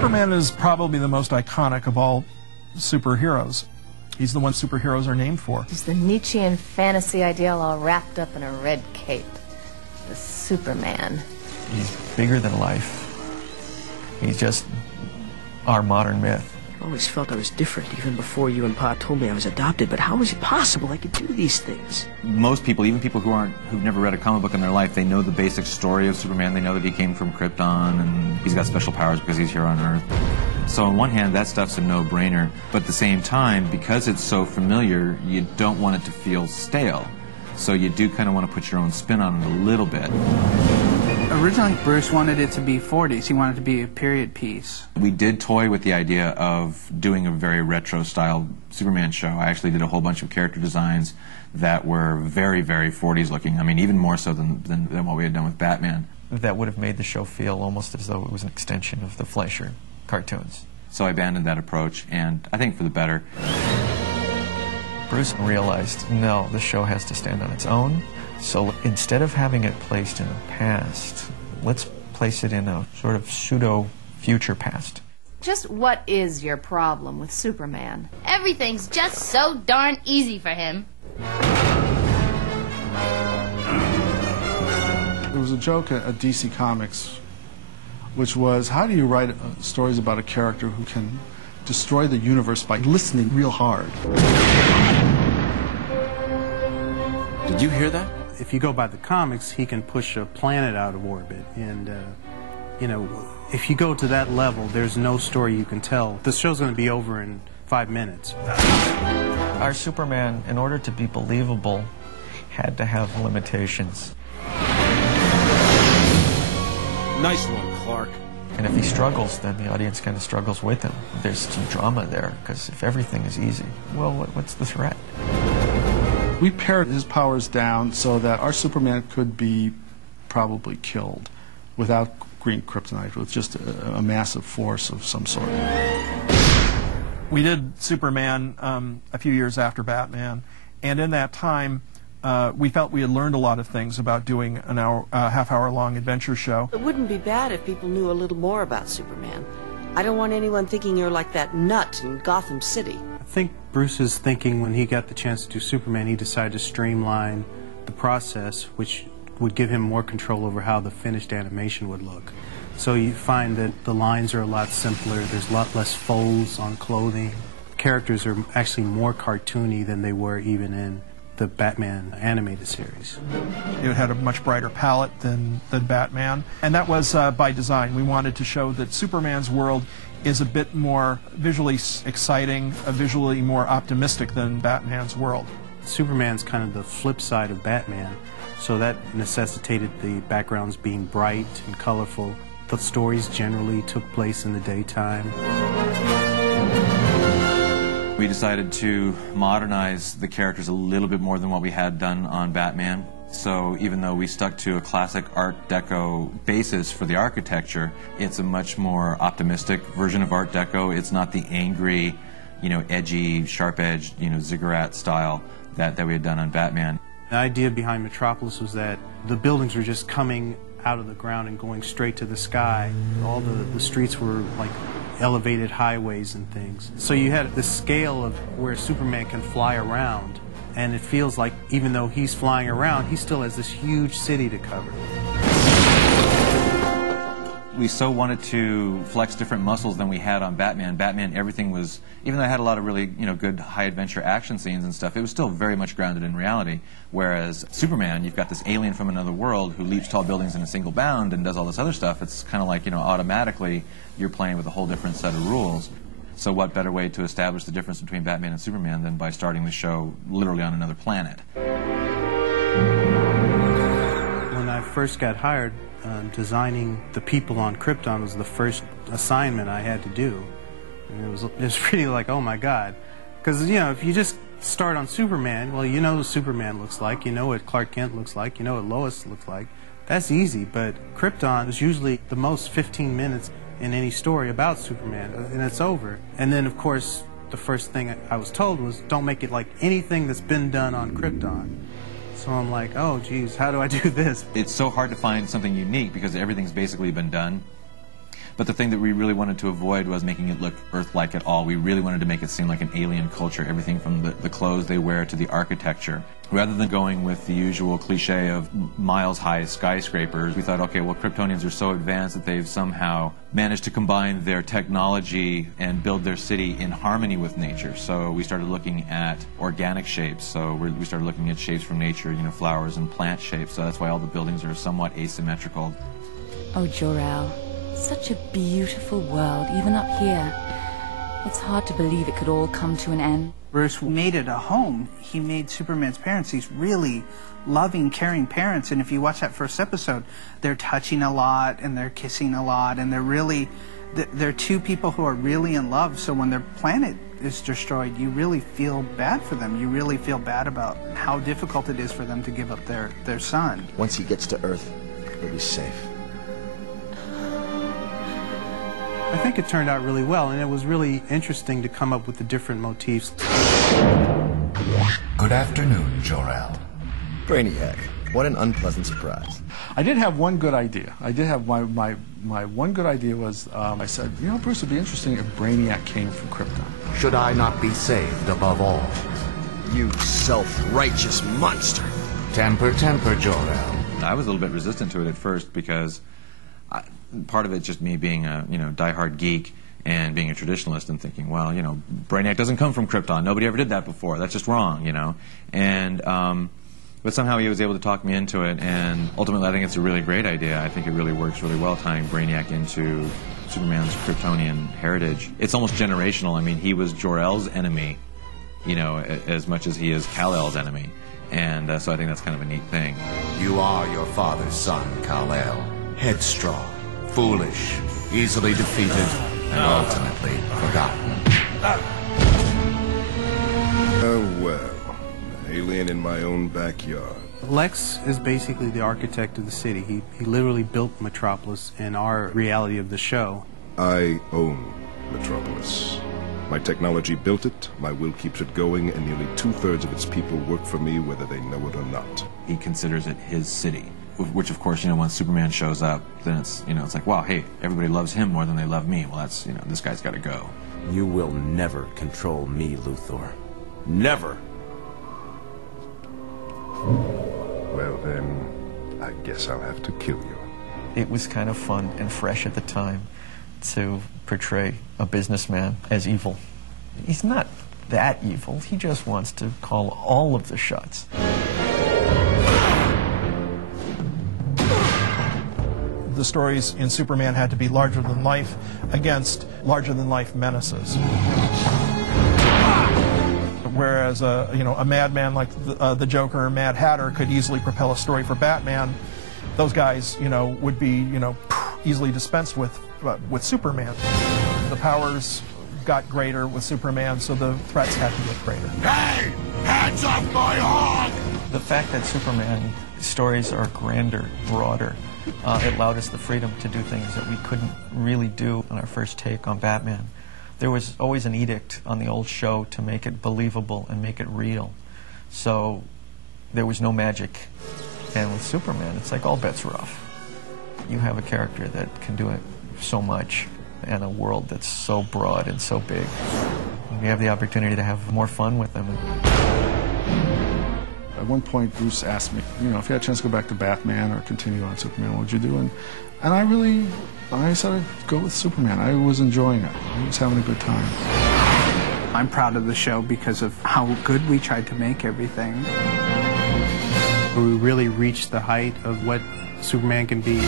Superman is probably the most iconic of all superheroes. He's the one superheroes are named for. He's the Nietzschean fantasy ideal all wrapped up in a red cape. The Superman. He's bigger than life. He's just our modern myth. I always felt I was different, even before you and Pa told me I was adopted, but how was it possible I could do these things? Most people, even people who've never read a comic book in their life, they know the basic story of Superman. They know that he came from Krypton and he's got special powers because he's here on Earth. So on one hand, that stuff's a no-brainer, but at the same time, because it's so familiar, you don't want it to feel stale. So you do kind of want to put your own spin on it a little bit. Originally, Bruce wanted it to be 40s. He wanted it to be a period piece. We did toy with the idea of doing a very retro-style Superman show. I actually did a whole bunch of character designs that were very, very 40s looking. I mean, even more so than what we had done with Batman. That would have made the show feel almost as though it was an extension of the Fleischer cartoons. So I abandoned that approach, and I think for the better. Bruce realized, no, the show has to stand on its own. So instead of having it placed in the past, let's place it in a sort of pseudo-future past. Just what is your problem with Superman? Everything's just so darn easy for him. There was a joke at DC Comics, which was, how do you write stories about a character who can destroy the universe by listening real hard? Did you hear that? If you go by the comics, he can push a planet out of orbit, and you know, if you go to that level, there's no story you can tell. The show's going to be over in 5 minutes. Our Superman, in order to be believable, had to have limitations. Nice one, Clark. And if he struggles, then the audience kind of struggles with him. There's some drama there, because if everything is easy, well, what's the threat? We pared his powers down so that our Superman could be probably killed without green kryptonite, with just a massive force of some sort. We did Superman a few years after Batman, and in that time, we felt we had learned a lot of things about doing an half-hour-long adventure show. It wouldn't be bad if people knew a little more about Superman. I don't want anyone thinking you're like that nut in Gotham City. I think Bruce's thinking when he got the chance to do Superman, he decided to streamline the process, which would give him more control over how the finished animation would look. So you find that the lines are a lot simpler, there's a lot less folds on clothing. Characters are actually more cartoony than they were even in the Batman animated series. It had a much brighter palette than Batman, and that was by design. We wanted to show that Superman's world is a bit more visually exciting, visually more optimistic than Batman's world. Superman's kind of the flip side of Batman, so that necessitated the backgrounds being bright and colorful. The stories generally took place in the daytime. We decided to modernize the characters a little bit more than what we had done on Batman. So even though we stuck to a classic Art Deco basis for the architecture, it's a much more optimistic version of Art Deco. It's not the angry, edgy, sharp-edged, ziggurat style that we had done on Batman. The idea behind Metropolis was that the buildings were just coming out of the ground and going straight to the sky. All the streets were like elevated highways and things. So you had the scale of where Superman can fly around, and it feels like even though he's flying around, he still has this huge city to cover. We so wanted to flex different muscles than we had on Batman. Batman, everything was, even though it had a lot of really, good high-adventure action scenes and stuff, it was still very much grounded in reality. Whereas Superman, you've got this alien from another world who leaps tall buildings in a single bound and does all this other stuff. It's kind of like, automatically you're playing with a whole different set of rules. So what better way to establish the difference between Batman and Superman than by starting the show literally on another planet? When I first got hired, designing the people on Krypton was the first assignment I had to do. And it was really like, oh my God. Because, if you just start on Superman, well, you know what Superman looks like, you know what Clark Kent looks like, you know what Lois looks like. That's easy, but Krypton is usually the most 15 minutes in any story about Superman, and it's over. And then, of course, the first thing I was told was, don't make it like anything that's been done on Krypton. So I'm like, oh, geez, how do I do this? It's so hard to find something unique because everything's basically been done. But the thing that we really wanted to avoid was making it look Earth-like at all. We really wanted to make it seem like an alien culture, everything from the clothes they wear to the architecture. Rather than going with the usual cliche of miles-high skyscrapers, we thought, okay, well, Kryptonians are so advanced that they've somehow managed to combine their technology and build their city in harmony with nature. So we started looking at organic shapes. So we started looking at shapes from nature, you know, flowers and plant shapes. So that's why all the buildings are somewhat asymmetrical. Oh, Jor-El, such a beautiful world, even up here. It's hard to believe it could all come to an end. Bruce made it a home. He made Superman's parents these really loving, caring parents. And if you watch that first episode, they're touching a lot and they're kissing a lot, and they're two people who are really in love. So when their planet is destroyed, you really feel bad for them. You really feel bad about how difficult it is for them to give up their son. Once he gets to Earth, he'll be safe. I think it turned out really well, and it was really interesting to come up with the different motifs. Good afternoon, Jor-El. Brainiac, what an unpleasant surprise. I did have one good idea. I did have my one good idea was, I said, you know, Bruce, it'd be interesting if Brainiac came from Krypton. Should I not be saved above all? You self-righteous monster. Temper, temper, Jor-El. I was a little bit resistant to it at first because part of it just me being a, you know, diehard geek and being a traditionalist and thinking, well, you know, Brainiac doesn't come from Krypton. Nobody ever did that before. That's just wrong, you know. And but somehow he was able to talk me into it, and ultimately I think it's a really great idea. I think it really works really well tying Brainiac into Superman's Kryptonian heritage. It's almost generational. I mean, he was Jor-El's enemy, you know, as much as he is Kal-El's enemy. And so I think that's kind of a neat thing. You are your father's son, Kal-El. Headstrong, foolish, easily defeated, and ultimately forgotten. Oh, well. An alien in my own backyard. Lex is basically the architect of the city. He literally built Metropolis in our reality of the show. I own Metropolis. My technology built it, my will keeps it going, and nearly 2/3 of its people work for me whether they know it or not. He considers it his city, which of course, you know, when Superman shows up, then it's, you know, it's like, wow, hey, everybody loves him more than they love me. Well, that's, you know, this guy's got to go. You will never control me, Luthor. Never. Well, then, I guess I'll have to kill you. It was kind of fun and fresh at the time to portray a businessman as evil. He's not that evil. He just wants to call all of the shots. The stories in Superman had to be larger than life against larger than life menaces. Whereas a madman like the Joker or Mad Hatter could easily propel a story for Batman, those guys, you know, would be, you know, easily dispensed with Superman. The powers got greater with Superman, so the threats had to get greater. Hey! Hands off my hog! The fact that Superman stories are grander, broader, it allowed us the freedom to do things that we couldn't really do on our first take on Batman. There was always an edict on the old show to make it believable and make it real. So there was no magic. And with Superman, it's like all bets are off. You have a character that can do it so much and a world that's so broad and so big. And we have the opportunity to have more fun with them. At one point, Bruce asked me, you know, if you had a chance to go back to Batman or continue on Superman, what would you do? And I said I'd go with Superman. I was enjoying it. I was having a good time. I'm proud of the show because of how good we tried to make everything. We really reached the height of what Superman can be.